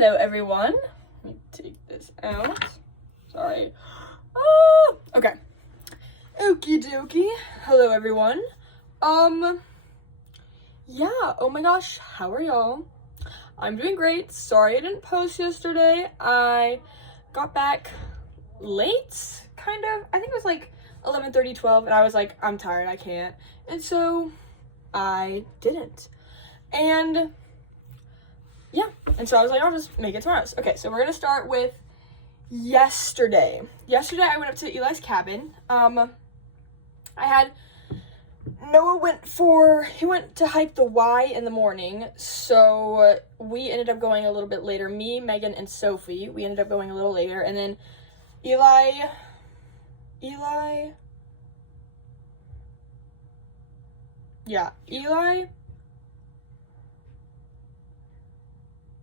Hello everyone. Let me take this out. Sorry. Okay. Okie dokie. Hello everyone. Yeah, oh my gosh, how are y'all? I'm doing great. Sorry I didn't post yesterday. I got back late, kind of. I think it was like 11:30, 12, and I was like, I'm tired, I can't. And so I didn't. And yeah, and so I was like, I'll just make it tomorrow. Okay, so we're gonna start with yesterday. Yesterday I went up to Eli's cabin. Noah went to hike the Y in the morning, so we ended up going a little bit later. Me, Megan, and Sophie, we ended up going a little later, and then Eli,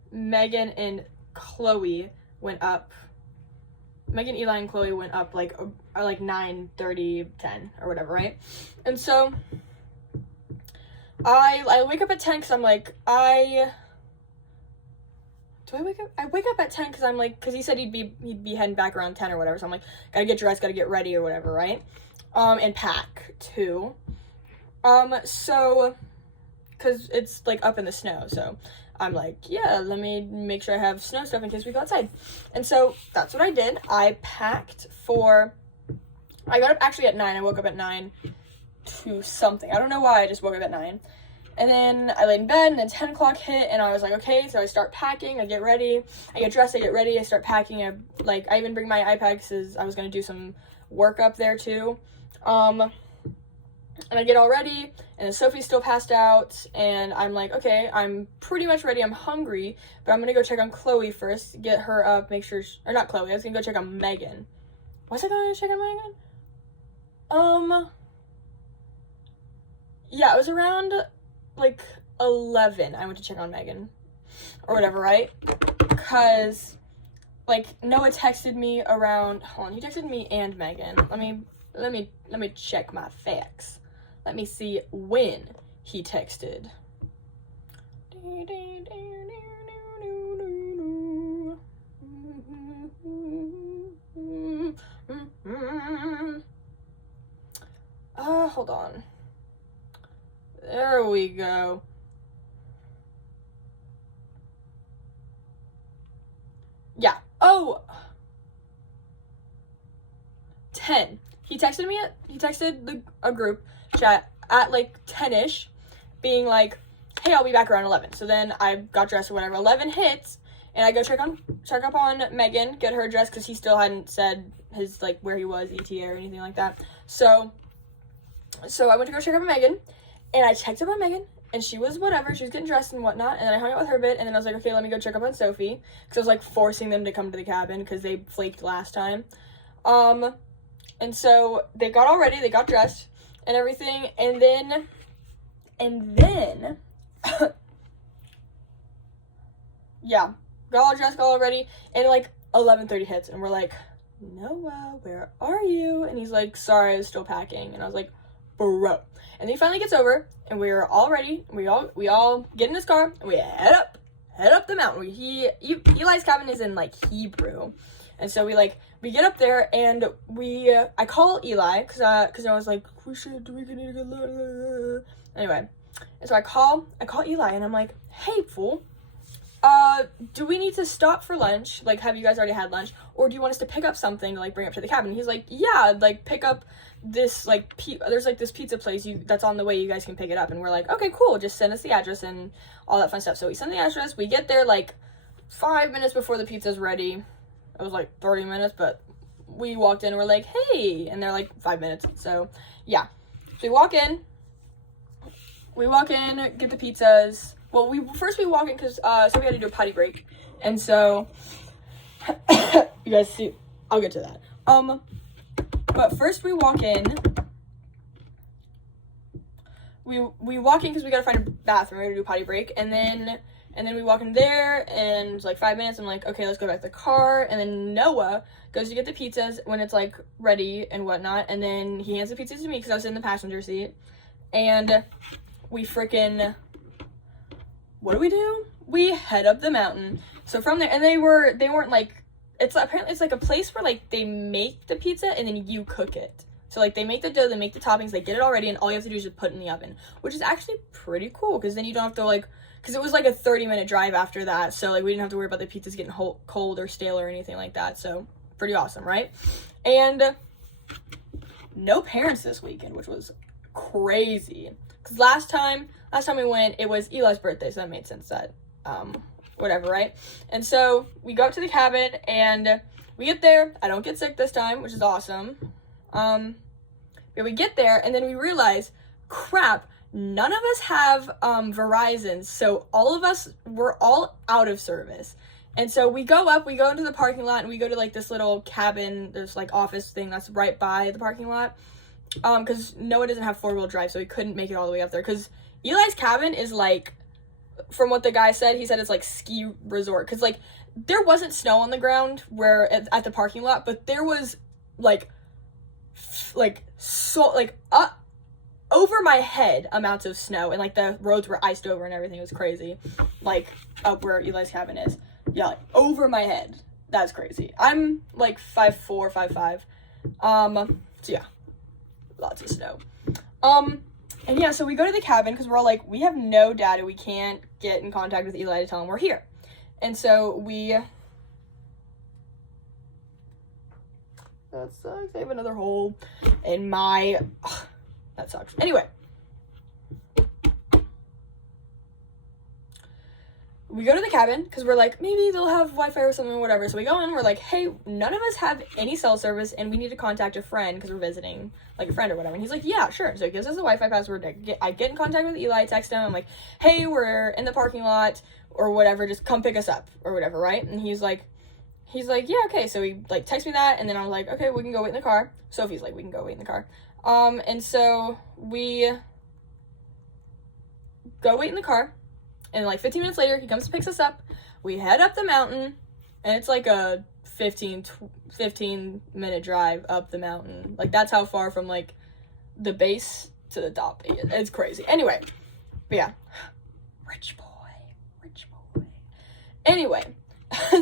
Megan, and Chloe went up. Megan, Eli, and Chloe went up like 9:30, 10 or whatever, right? And so I wake up at 10 because I'm like, I wake up at 10 because I'm like, because he said he'd be heading back around 10 or whatever, so I'm like, gotta get dressed, gotta get ready or whatever, right? And pack too. So because it's like up in the snow, so I'm like, yeah, let me make sure I have snow stuff in case we go outside. And so that's what I did. I packed I got up actually at 9. I woke up at 9 to something. I don't know why, I just woke up at 9. And then I laid in bed, and then 10 o'clock hit, and I was like, okay, so I start packing, I get ready, I get dressed, I get ready, I start packing. I even bring my iPad because I was going to do some work up there too. And I get all ready, and then Sophie's still passed out, and I'm like, okay, I'm pretty much ready, I'm hungry, but I'm gonna go check on Chloe first, get her up, make sure, or not Chloe, I was gonna go check on Megan. Was I gonna check on Megan? Yeah, it was around, like, 11, I went to check on Megan, or whatever, right? Because, like, Noah texted me around, hold on, he texted me and Megan. Let me check my facts. Let me see when he texted. Hold on. There we go. Yeah. Oh. 10. He texted a group chat at like 10ish, being like, hey, I'll be back around 11. So then I got dressed or whatever. 11 hits, and I go check up on Megan, get her dressed, because he still hadn't said his, like, where he was, ETA or anything like that. So I went to go check up on Megan, and I checked up on Megan, and she was whatever, she was getting dressed and whatnot, and then I hung out with her a bit, and then I was like, okay, let me go check up on Sophie, because I was like forcing them to come to the cabin because they flaked last time. And so they got all ready, they got dressed and everything, and then yeah, got all dressed, got all ready, and like 11:30 hits, and we're like, Noah, where are you? And he's like, sorry, I was still packing. And I was like, bro. And then he finally gets over, and we're all ready, we all get in his car, and we head up the mountain. Eli's cabin is in like Hebrew. And so we get up there, and I call Eli, because I was like, we need to go, anyway. And so I call Eli, and I'm like, hey, fool, do we need to stop for lunch? Like, have you guys already had lunch? Or do you want us to pick up something to, like, bring up to the cabin? And he's like, yeah, like, pick up this, like, there's, like, this pizza place that's on the way, you guys can pick it up. And we're like, okay, cool, just send us the address and all that fun stuff. So we send the address, we get there, like, 5 minutes before the pizza's ready. It was like 30 minutes, but we walked in and we're like, hey, and they're like 5 minutes. So yeah, so we walk in, get the pizzas. Well, we walk in because so we had to do a potty break, and so you guys see, I'll get to that. But first we walk in. We walk in because we gotta find a bathroom. We're gonna do a potty break, and then we walk in there, and it's like 5 minutes. I'm like, okay, let's go back to the car. And then Noah goes to get the pizzas when it's like ready and whatnot. And then he hands the pizzas to me because I was in the passenger seat. And we freaking, what do? we head up the mountain. So from there, and they weren't like, apparently it's like a place where like they make the pizza and then you cook it. So like they make the dough, they make the toppings, they get it all ready, and all you have to do is just put it in the oven, which is actually pretty cool, because then you don't have to like, because it was like a 30-minute drive after that, so like we didn't have to worry about the pizzas getting cold or stale or anything like that. So pretty awesome, right? And no parents this weekend, which was crazy, because last time we went, it was Eli's birthday, so that made sense that whatever, right? And so we go up to the cabin and we get there. I don't get sick this time, which is awesome. But we get there and then we realize, crap, none of us have Verizon, so we're all out of service. And so we go into the parking lot, and we go to like this little cabin, there's like office thing that's right by the parking lot, because Noah doesn't have 4-wheel drive, so he couldn't make it all the way up there, because Eli's cabin is like, from what the guy said, he said it's like ski resort, because like there wasn't snow on the ground at the parking lot, but there was over my head amounts of snow, and like the roads were iced over and everything. It was crazy, like up where Eli's cabin is. Yeah, like over my head. That's crazy. I'm like 5'4", 5'5". So yeah, lots of snow. And yeah, so we go to the cabin because we're all like, we have no data, we can't get in contact with Eli to tell him we're here. And so that sucks. I have another hole in my, that sucks. Anyway, we go to the cabin because we're like, maybe they'll have Wi-Fi or something or whatever. So we go in, we're like, hey, none of us have any cell service and we need to contact a friend because we're visiting like a friend or whatever. And he's like, yeah, sure. So he gives us the Wi-Fi password. I get in contact with Eli, text him. I'm like, hey, we're in the parking lot or whatever. Just come pick us up or whatever, right? And he's like, yeah, okay. So he like texts me that, and then I was like, okay, we can go wait in the car. Sophie's like, we can go wait in the car. And so we go wait in the car. And like 15 minutes later, he comes and picks us up. We head up the mountain, and it's like a 15-minute drive up the mountain. Like that's how far from like the base to the top. It's crazy. Anyway, but yeah, rich boy. Anyway,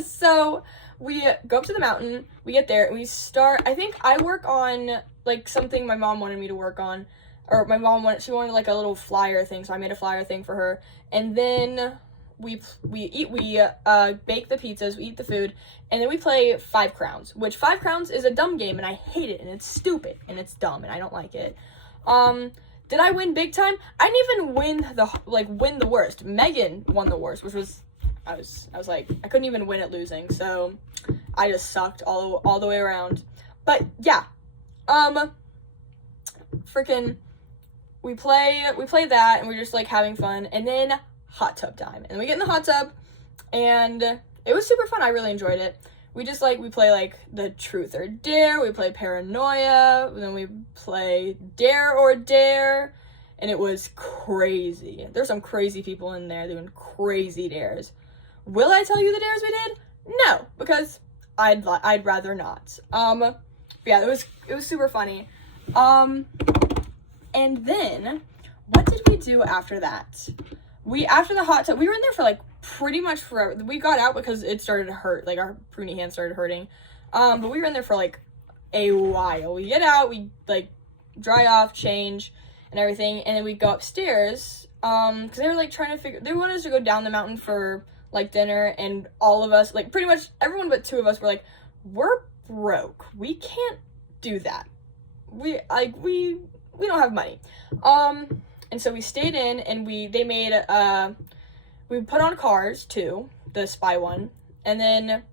so we go up to the mountain. We get there, and we start. I think I work on like something my mom wanted me to work on. Or my mom she wanted like a little flyer thing, so I made a flyer thing for her. And then we bake the pizzas, we eat the food, and then we play 5 Crowns, which 5 Crowns is a dumb game, and I hate it, and it's stupid, and it's dumb, and I don't like it. Did I win big time? I didn't even win the worst. Megan won the worst, which was, I was like, I couldn't even win at losing, so I just sucked all the way around. But yeah, freaking. We play that, and we're just like having fun, and then hot tub time. And we get in the hot tub, and it was super fun. I really enjoyed it. We just we play like the truth or dare, we play paranoia, and then we play dare or dare, and it was crazy. There's some crazy people in there doing crazy dares. Will I tell you the dares we did? No, because I'd rather not. Yeah, it was super funny. And then, what did we do after that? After the hot tub, we were in there for like pretty much forever. We got out because it started to hurt, like our pruny hand started hurting. But we were in there for like a while. We get out, we like dry off, change, and everything, and then we go upstairs. Because they were like they wanted us to go down the mountain for like dinner, and all of us, like pretty much everyone but 2 of us were like, we're broke. We can't do that. We don't have money. And so we stayed in, and we put on Cars too, the spy one. And then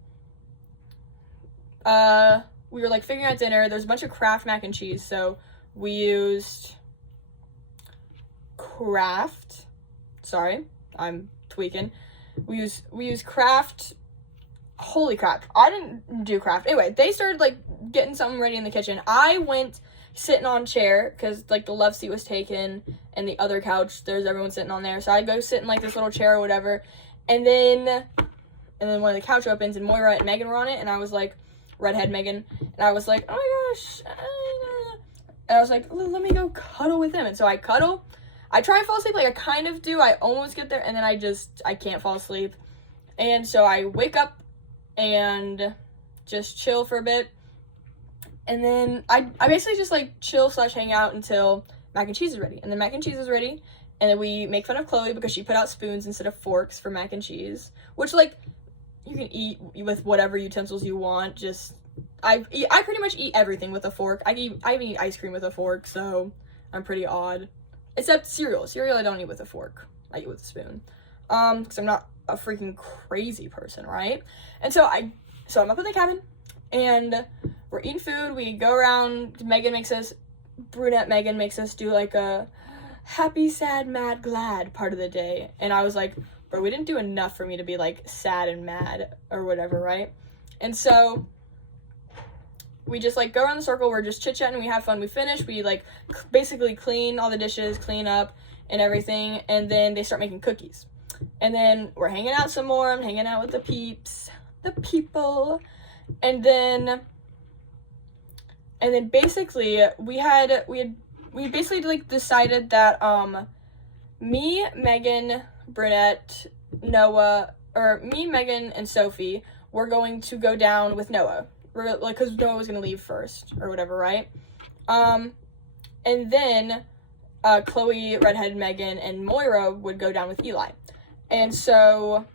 we were like figuring out dinner. There's a bunch of Kraft mac and cheese, so we used Kraft. Sorry, I'm tweaking. We use Kraft. Holy crap, I didn't do Kraft. Anyway, they started like getting something ready in the kitchen. I went sitting on chair because like the love seat was taken, and the other couch, there's everyone sitting on there. So I'd go sit in like this little chair or whatever, and then one of the couch opens, and Moira and Megan were on it, and I was like, redhead Megan, and I was like, oh my gosh, and I was like, let me go cuddle with them. And so I cuddle, I try and fall asleep, like I kind of do. I almost get there, and then I can't fall asleep. And so I wake up and just chill for a bit. And then I basically just like chill / hang out until mac and cheese is ready. And then mac and cheese is ready. And then we make fun of Chloe because she put out spoons instead of forks for mac and cheese. Which, like, you can eat with whatever utensils you want. Just, I pretty much eat everything with a fork. I even eat ice cream with a fork, so I'm pretty odd. Except cereal. Cereal I don't eat with a fork. I eat with a spoon. Because I'm not a freaking crazy person, right? And so I'm up in the cabin, and we're eating food. We go around. Brunette Megan makes us do like a happy, sad, mad, glad part of the day. And I was like, bro, we didn't do enough for me to be like sad and mad or whatever, right? And so we just like go around the circle. We're just chit-chatting. We have fun. We finish. We like basically clean all the dishes, clean up and everything. And then they start making cookies. And then we're hanging out some more. I'm hanging out with the people. And then basically we basically like decided that me, Megan, Brunette, Noah, or me, Megan, and Sophie were going to go down with Noah. We're like, because Noah was gonna leave first or whatever, right? And then Chloe, Redhead, Megan, and Moira would go down with Eli. And so,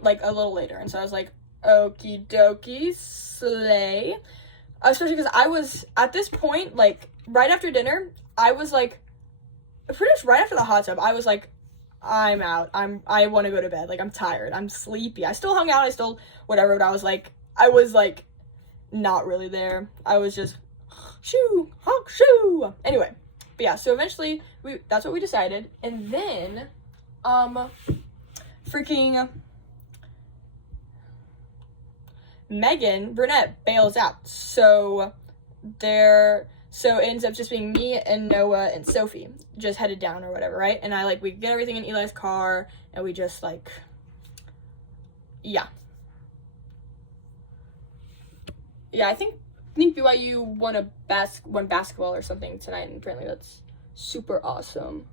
like, a little later. And so I was like, okie dokie, slay. Especially because I was, at this point, like, right after dinner, I was like, pretty much right after the hot tub, I was like, I'm out. I want to go to bed. Like, I'm tired. I'm sleepy. I still hung out. I still, whatever, but I was like, not really there. I was just, shoo, honk, shoo. Anyway, but yeah, so eventually, that's what we decided. And then, freaking Megan, Brunette, bails out. So it ends up just being me and Noah and Sophie just headed down or whatever, right? And we get everything in Eli's car, and we just yeah, I think BYU won basketball or something tonight, and apparently that's super awesome.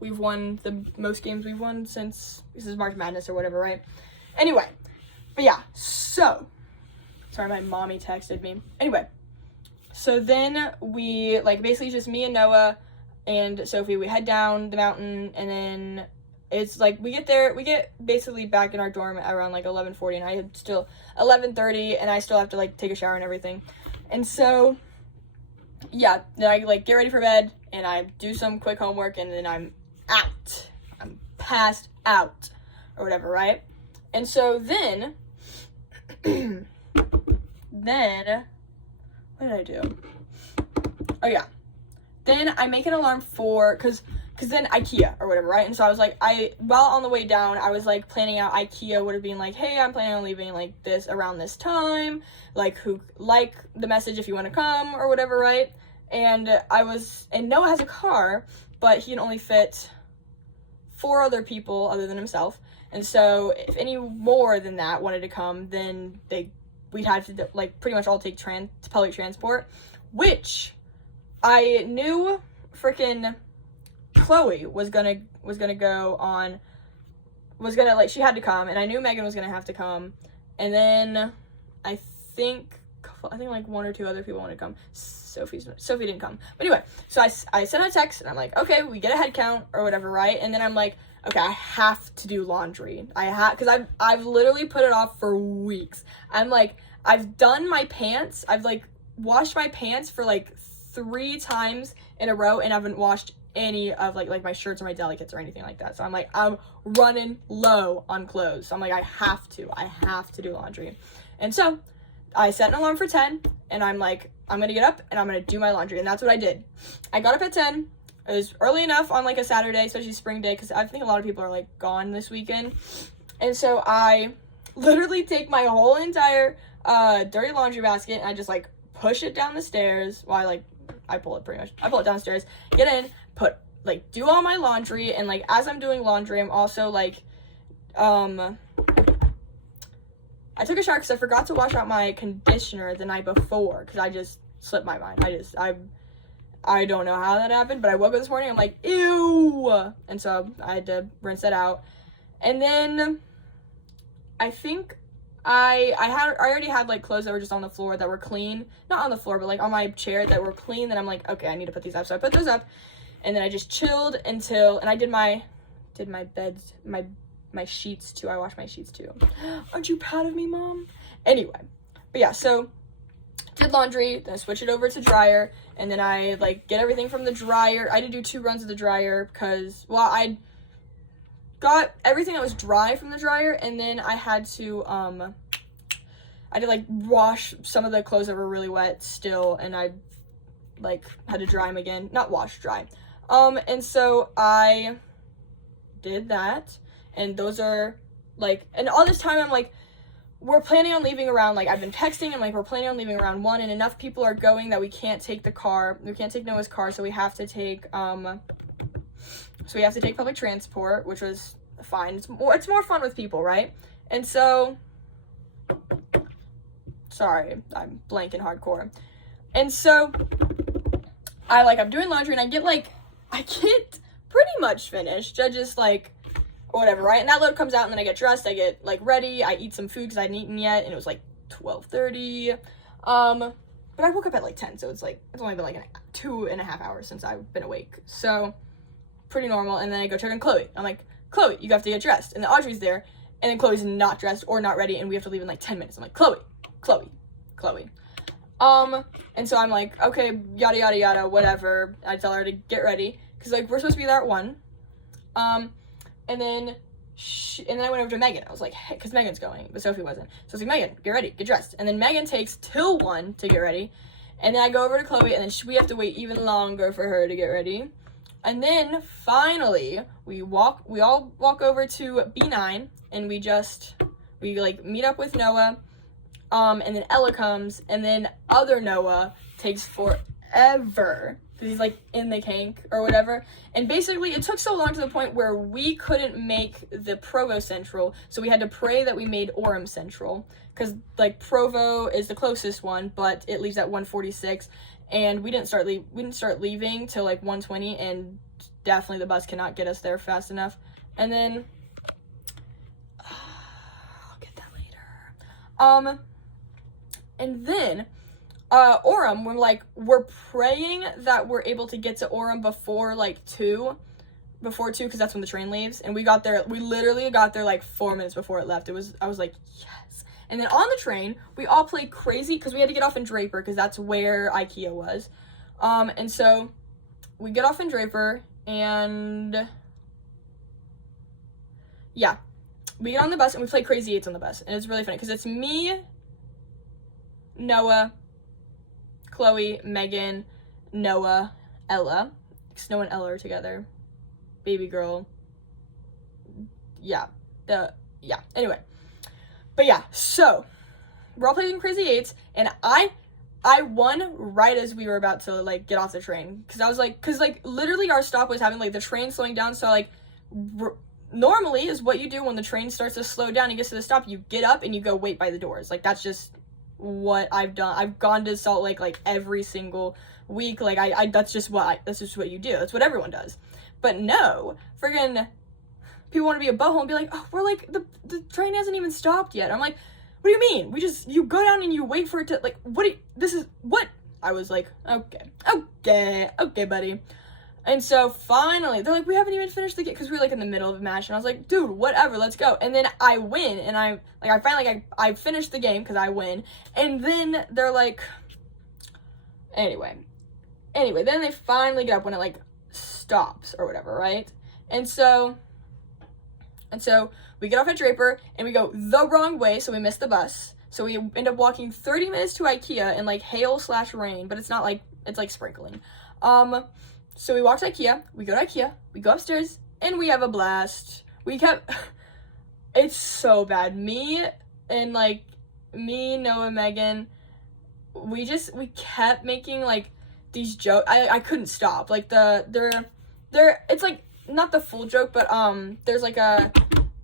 We've won the most games we've won since this is March Madness or whatever, right? Anyway, but yeah, so sorry, my mommy texted me. Anyway, so then we basically just me and Noah and Sophie, we head down the mountain, and then it's we get basically back in our dorm at around 11:40, and I had still 11:30, and I still have to take a shower and everything. And so yeah, then I get ready for bed, and I do some quick homework, and then I'm out. I'm passed out or whatever, right? And so then what did I do? Oh yeah. Then I make an alarm for, cause then IKEA or whatever, right? And so I was while on the way down, I was planning out. IKEA would have been hey, I'm planning on leaving this around this time. Who the message if you want to come or whatever, right? And Noah has a car, but he can only fit 4 other people other than himself. And so if any more than that wanted to come, then we'd have to pretty much all take public transport, which I knew freaking Chloe was gonna go on, she had to come, and I knew Megan was gonna have to come, and then I think 1 or 2 other people wanted to come. Sophie didn't come. But anyway, so I sent a text, and I'm okay, we get a head count or whatever, right? And then I'm okay, I have to do laundry. Because I've literally put it off for weeks. I've done my pants. I've washed my pants for 3 times in a row, and I haven't washed any of my shirts or my delicates or anything like that. So I'm running low on clothes. So I have to do laundry. And so I set an alarm for 10, and I'm gonna get up and I'm gonna do my laundry. And that's what I did. I got up at 10. It was early enough on a Saturday, especially spring day, because I think a lot of people are gone this weekend. And so I literally take my whole entire dirty laundry basket, and I just push it down the stairs. Well, I pull it downstairs, get in, do all my laundry, and as I'm doing laundry, I'm also I took a shower because I forgot to wash out my conditioner the night before, because slipped my mind. I don't know how that happened, but I woke up this morning, I'm like, ew! And so I had to rinse that out. And then I think I already had like clothes that were just on the floor that were clean. Not on the floor, but like on my chair that were clean. Then I'm like, okay, I need to put these up. So I put those up, and then I just chilled until, and I did my beds, my sheets too. I washed my sheets too. Aren't you proud of me, Mom? Anyway, but yeah, so did laundry, then I switched it over to dryer, and then I like get everything from the dryer. I had to do 2 runs of the dryer because, well, I got everything that was dry from the dryer, and then I had to like wash some of the clothes that were really wet still, and I like had to dry them again. Not wash, dry. And so I did that, and those are like, and all this time I'm like, we're planning on leaving around, like, I've been texting, and like, we're planning on leaving around 1, and enough people are going that we can't take the car, we can't take Noah's car, so we have to take public transport, which was fine. It's more fun with people, right? And so, sorry, I'm blanking hardcore. And so I'm doing laundry, and I get pretty much finished. I just like whatever, right? And that load comes out, and then I get dressed, I get like ready, I eat some food because I hadn't eaten yet, and it was like 12:30. But I woke up at like 10, so it's only been like 2.5 hours since I've been awake, so pretty normal. And then I go check on Chloe. I'm like, Chloe, you have to get dressed. And then Audrey's there, and then Chloe's not dressed or not ready, and we have to leave in like 10 minutes. I'm like, Chloe. And so I'm like, okay, yada yada yada, whatever. I tell her to get ready because like we're supposed to be there at 1. And then I went over to Megan. I was like, hey, because Megan's going, but Sophie wasn't. So I was like, Megan, get ready, get dressed. And then Megan takes till 1 to get ready. And then I go over to Chloe, and then we have to wait even longer for her to get ready. And then finally, we all walk over to B9, and we like meet up with Noah. And then Ella comes, and then other Noah takes forever because he's like in the kink or whatever. And basically, it took so long to the point where we couldn't make the Provo Central, so we had to pray that we made Orem Central because like Provo is the closest one, but it leaves at 1:46, and we didn't start leaving till like 1:20, and definitely the bus cannot get us there fast enough. And then I'll get that later. And then Orem, we're praying that we're able to get to Orem before 2 because that's when the train leaves. And we literally got there like 4 minutes before it left. I was like, yes. And then on the train, we all played crazy because we had to get off in Draper because that's where IKEA was. And so we get off in Draper, and yeah, we get on the bus and we play Crazy Eights on the bus. And it's really funny because it's me, Noah, Chloe, Megan, Noah, Ella. Snow and Ella are together. Baby girl. Yeah. Anyway. But yeah, so we're all playing Crazy Eights, and I won right as we were about to like get off the train because I was like, literally our stop was having like the train slowing down. So like normally is what you do when the train starts to slow down and gets to the stop, you get up and you go wait by the doors. Like that's just what I've done. I've gone to Salt Lake like every single week. Like that's just what you do. That's what everyone does. But no, friggin' people want to be a butthole and be like, oh, we're like the train hasn't even stopped yet. I'm like, what do you mean? You go down and you wait for it to like, what? I was like, okay, buddy. And so finally, they're like, we haven't even finished the game because we were like in the middle of a match, and I was like, dude, whatever, let's go. And then I win, and I finished the game because I win, and then they're like, anyway, then they finally get up when it like stops or whatever, right? And so we get off at Draper, and we go the wrong way, so we miss the bus. So we end up walking 30 minutes to IKEA in like hail/rain, but it's not like, it's like sprinkling. So we walk to IKEA, we go to IKEA, we go upstairs, and we have a blast. It's so bad. Me, Noah, Megan, we kept making like these jokes. I couldn't stop. Like it's like not the full joke, but there's like a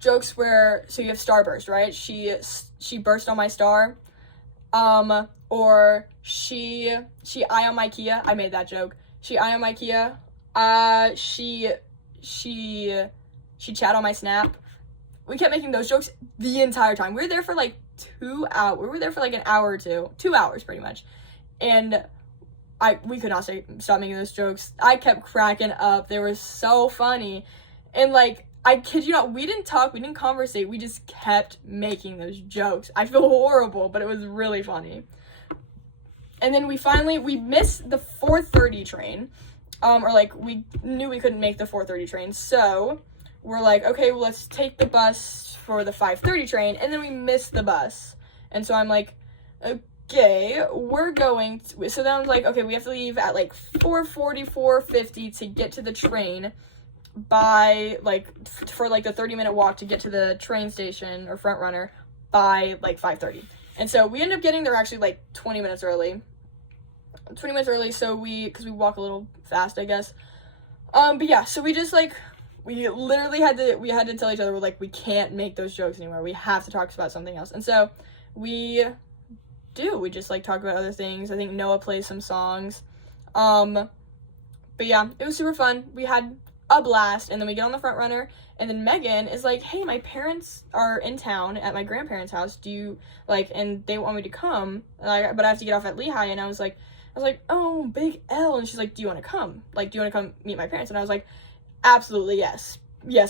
jokes where, so you have Starburst, right? She burst on my star. Or she eye on my Kia. I made that joke. She eye on my Kia. She chat on my Snap. We kept making those jokes the entire time. We were there for like 2 hours. We were there for like an hour or two. 2 hours pretty much. And we could not stop making those jokes. I kept cracking up. They were so funny. And like, I kid you not, we didn't talk, we didn't conversate, we just kept making those jokes. I feel horrible, but it was really funny. And then we missed the 4:30 train. Or like, we knew we couldn't make the 4:30 train. So we're like, okay, well, let's take the bus for the 5:30 train. And then we missed the bus. And so I'm like, okay, we're going to, so then I was like, okay, we have to leave at like 4:40, 4:50 to get to the train by like, for like the 30-minute walk to get to the train station or front runner by like 5:30. And so we ended up getting there actually like 20 minutes early. So because we walk a little fast, I guess. But yeah, so we just like, we literally had to tell each other, we're like, we can't make those jokes anymore. We have to talk about something else. And so we just like talk about other things. I think Noah plays some songs. But yeah, it was super fun. We had a blast, and then we get on the front runner, and then Megan is like, hey, my parents are in town at my grandparents' house. Do you like, and they want me to come, but I have to get off at Lehigh. And I was like, oh, big L. And she's like, do you want to come? Like, do you want to come meet my parents? And I was like, absolutely, yes,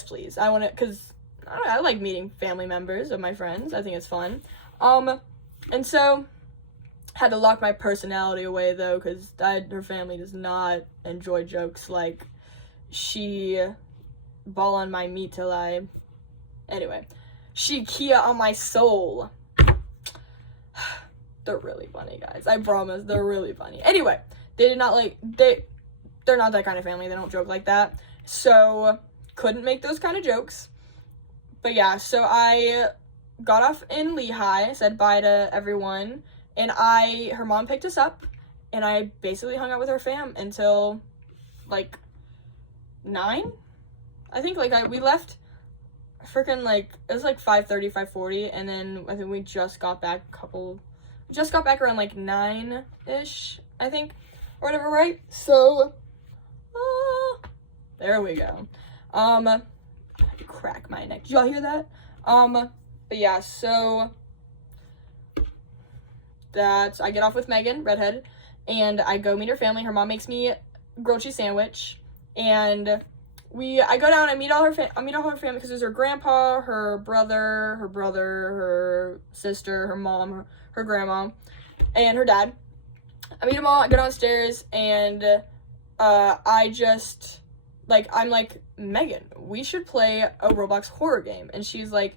please. I want to, because I like meeting family members of my friends. I think it's fun. And so had to lock my personality away though, because her family does not enjoy jokes like she ball on my meat till anyway, she Kia on my soul. They're really funny, guys. I promise, they're really funny. Anyway, they're not that kind of family. They don't joke like that. So couldn't make those kind of jokes. But yeah, so I got off in Lehigh, said bye to everyone, and her mom picked us up, and I basically hung out with her fam until like 9. I think like we left freaking like, it was like 5:30, 5:40, and then I think we just got back around like 9-ish, I think, or whatever, right? So there we go. Crack my neck. Did y'all hear that? But yeah, so I get off with Megan, redhead, and I go meet her family. Her mom makes me grilled cheese sandwich, and I go down, I meet all her family, because there's her grandpa, her brother, her sister, her mom, her grandma, and her dad. I meet them all, I go downstairs, and I just, like, I'm like, Megan, we should play a Roblox horror game. And she's like,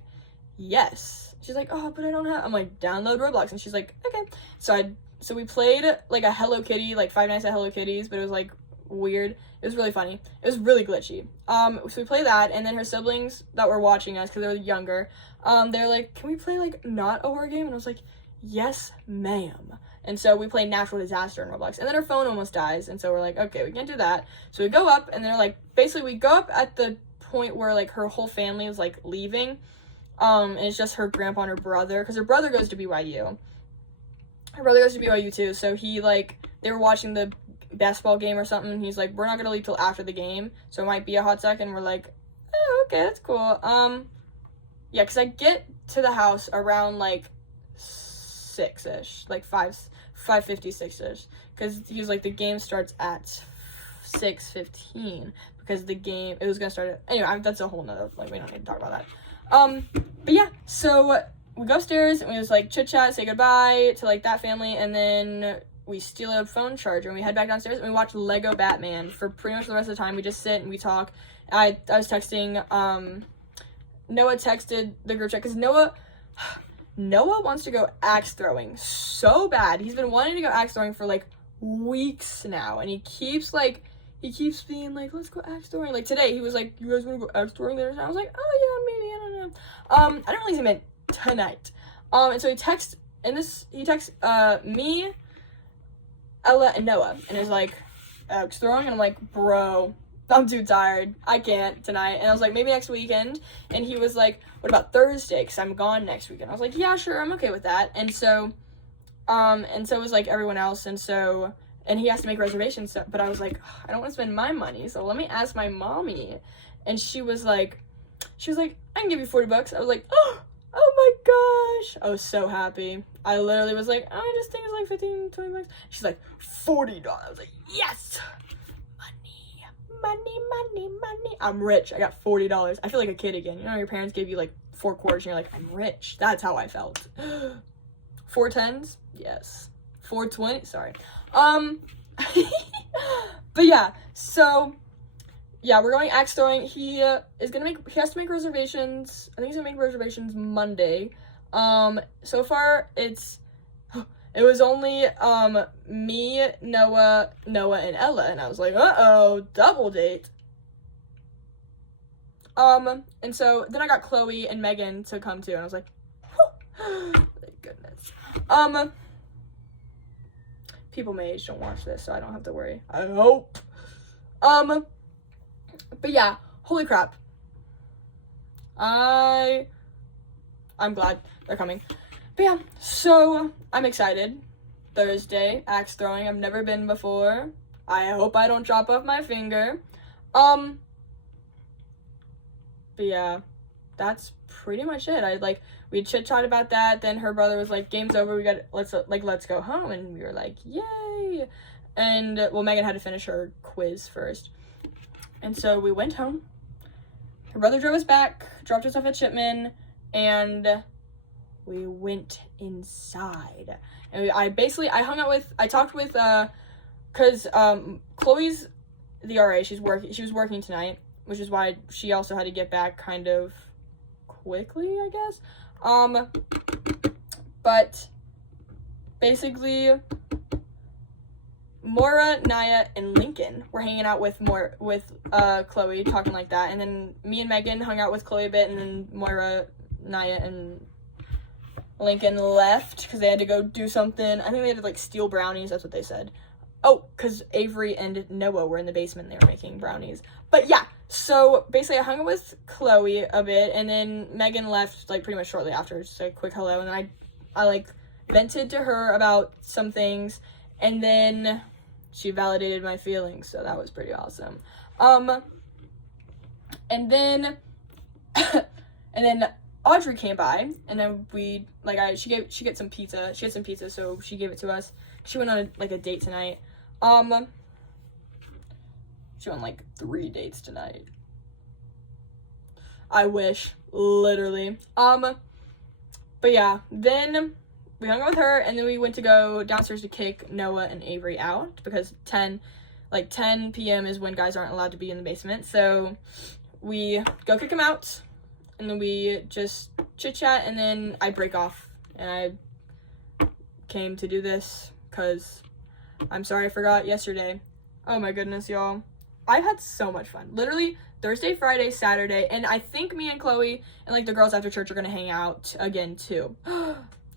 yes. She's like, oh, but I don't have, I'm like, download Roblox. And she's like, okay. So we played like a Hello Kitty, like Five Nights at Hello Kitty's, but it was like weird. It was really funny. It was really glitchy. So we play that, and then her siblings that were watching us, because they were younger, they're like, can we play like not a horror game? And I was like, yes, ma'am. And so we play Natural Disaster in Roblox, and then her phone almost dies, and so we're like, okay, we can't do that. So we go up, and they're like, basically we go up at the point where like her whole family is like leaving, and it's just her grandpa and her brother, because her brother goes to BYU. Her brother goes to BYU too, so they were watching the basketball game or something, and he's like, we're not gonna leave till after the game, so it might be a hot second. We're like, oh, okay, that's cool. Yeah, because I get to the house around like 6-ish, like 5:56-ish, because he was like, the game starts at 6:15, because it was gonna start at, anyway, that's a whole nother, like, we don't need to talk about that. But yeah, so we go upstairs, and we just like chit chat, say goodbye to like that family, and then we steal a phone charger, and we head back downstairs, and we watch Lego Batman for pretty much the rest of the time. We just sit and we talk. I was texting, Noah texted the group chat, because Noah wants to go axe throwing so bad. He's been wanting to go axe throwing for like weeks now, and he keeps being like, let's go axe throwing. Like today, he was like, you guys want to go axe throwing later? And I was like, oh yeah, maybe, I don't know. I don't really meant tonight. And so he texts me, Ella, and Noah, and it was like, axe throwing, and I'm like, bro, I'm too tired, I can't tonight. And I was like, maybe next weekend. And he was like, what about Thursday, because I'm gone next weekend? I was like, yeah, sure, I'm okay with that. And so And so was like everyone else, and he has to make reservations, but I was like, I don't want to spend my money, so let me ask my mommy. And she was like, I can give you $40. I was like, oh my gosh, I was so happy. I literally was like, I just think it's like 15, 20 bucks. She's like, $40. I was like, yes, money. I'm rich. I got $40. I feel like a kid again. You know, your parents gave you like 4 quarters and you're like, I'm rich. That's how I felt. 4 tens? Yes. 420? Sorry. But yeah, so yeah, we're going axe throwing. He has to make reservations. I think he's gonna make reservations Monday. So far it was only me, Noah, and Ella, and I was like, uh-oh, double date. And so then I got Chloe and Megan to come too, and I was like, thank goodness. People my age don't watch this, so I don't have to worry. I hope. But yeah, holy crap. I'm glad they're coming. But yeah, so I'm excited. Thursday, axe throwing. I've never been before. I hope I don't drop off my finger. But yeah, that's pretty much it. We chit chat about that. Then her brother was like, game's over. Let's go home. And we were like, yay. And well, Megan had to finish her quiz first. And so we went home. Her brother drove us back, dropped us off at Chipman, and we went inside. And I talked with, cause Chloe's the RA. She was working tonight, which is why she also had to get back kind of quickly, I guess. But basically, Moira, Naya, and Lincoln were hanging out with Chloe, talking like that, and then me and Megan hung out with Chloe a bit, and then Moira, Naya, and Lincoln left because they had to go do something. I think they had to steal brownies. That's what they said. Oh, because Avery and Noah were in the basement. They were making brownies. But yeah, so basically I hung out with Chloe a bit, and then Megan left pretty much shortly after, just a quick hello, and then I vented to her about some things, and then she validated my feelings, so that was pretty awesome. And then Audrey came by, and then she got some pizza. She had some pizza, so she gave it to us. She went on a date tonight. She went on 3 dates tonight. I wish, literally. But yeah, then we hung out with her, and then we went to go downstairs to kick Noah and Avery out, because 10 p.m. is when guys aren't allowed to be in the basement. So we go kick them out, and then we just chit-chat, and then I break off, and I came to do this, because I'm sorry I forgot yesterday. Oh my goodness, y'all. I've had so much fun. Literally, Thursday, Friday, Saturday, and I think me and Chloe and the girls after church are gonna hang out again too.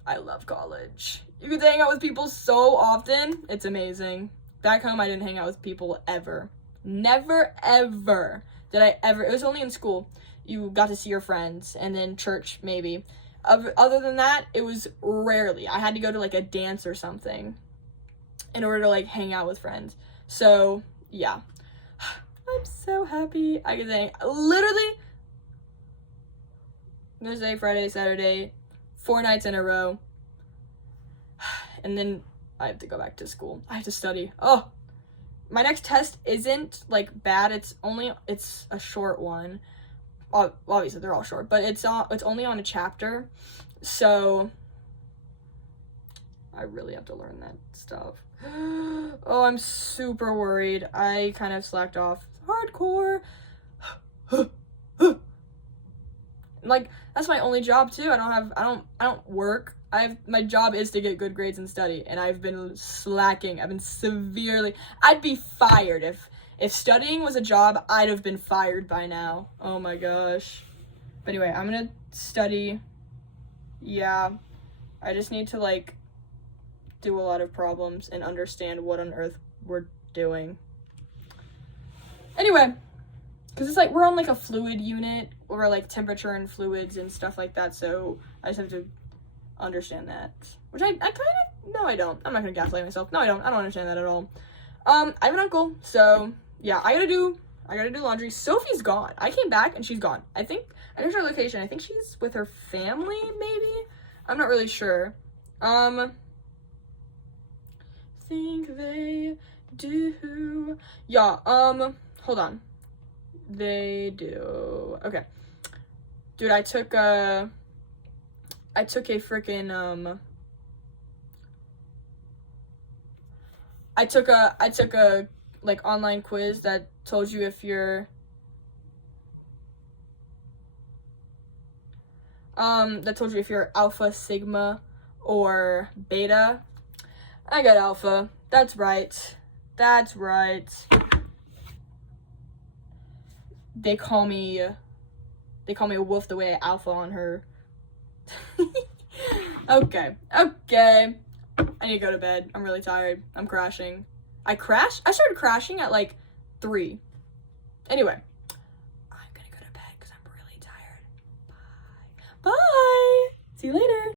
I love college. You get to hang out with people so often. It's amazing. Back home, I didn't hang out with people ever. Never, ever did I ever. It was only in school. You got to see your friends, and then church, maybe. Other than that, it was rarely. I had to go to a dance or something in order to hang out with friends. So, yeah. I'm so happy. I can say, literally, Thursday, Friday, Saturday, 4 nights in a row, and then I have to go back to school. I have to study. Oh, my next test isn't bad. It's a short one. Obviously they're all short, but it's only on a chapter, so I really have to learn that stuff. Oh, I'm super worried. I kind of slacked off hardcore. That's my only job too. I don't work. My job is to get good grades and study, and I've been slacking. I've been I'd be fired if studying was a job. I'd have been fired by now. Oh my gosh. But anyway, I'm gonna study. Yeah, I just need to do a lot of problems and understand what on earth we're doing. Anyway, because it's we're on a fluid unit, or temperature and fluids and stuff like that, so I just have to understand that. Which I kind of, no, I don't. I'm not gonna gaslight myself. No, I don't understand that at all. I have an uncle, so yeah, I gotta do laundry. Sophie's gone. I came back and she's gone. I think, I know her location. I think she's with her family, maybe? I'm not really sure. Think they do. Yeah, hold on. They do. Okay. Dude, I took a freaking, I took a like online quiz that told you if you're alpha, sigma, or beta. I got alpha. That's right. They call me a wolf the way I alpha on her. Okay. I need to go to bed. I'm really tired. I'm crashing. I started crashing at like 3. Anyway.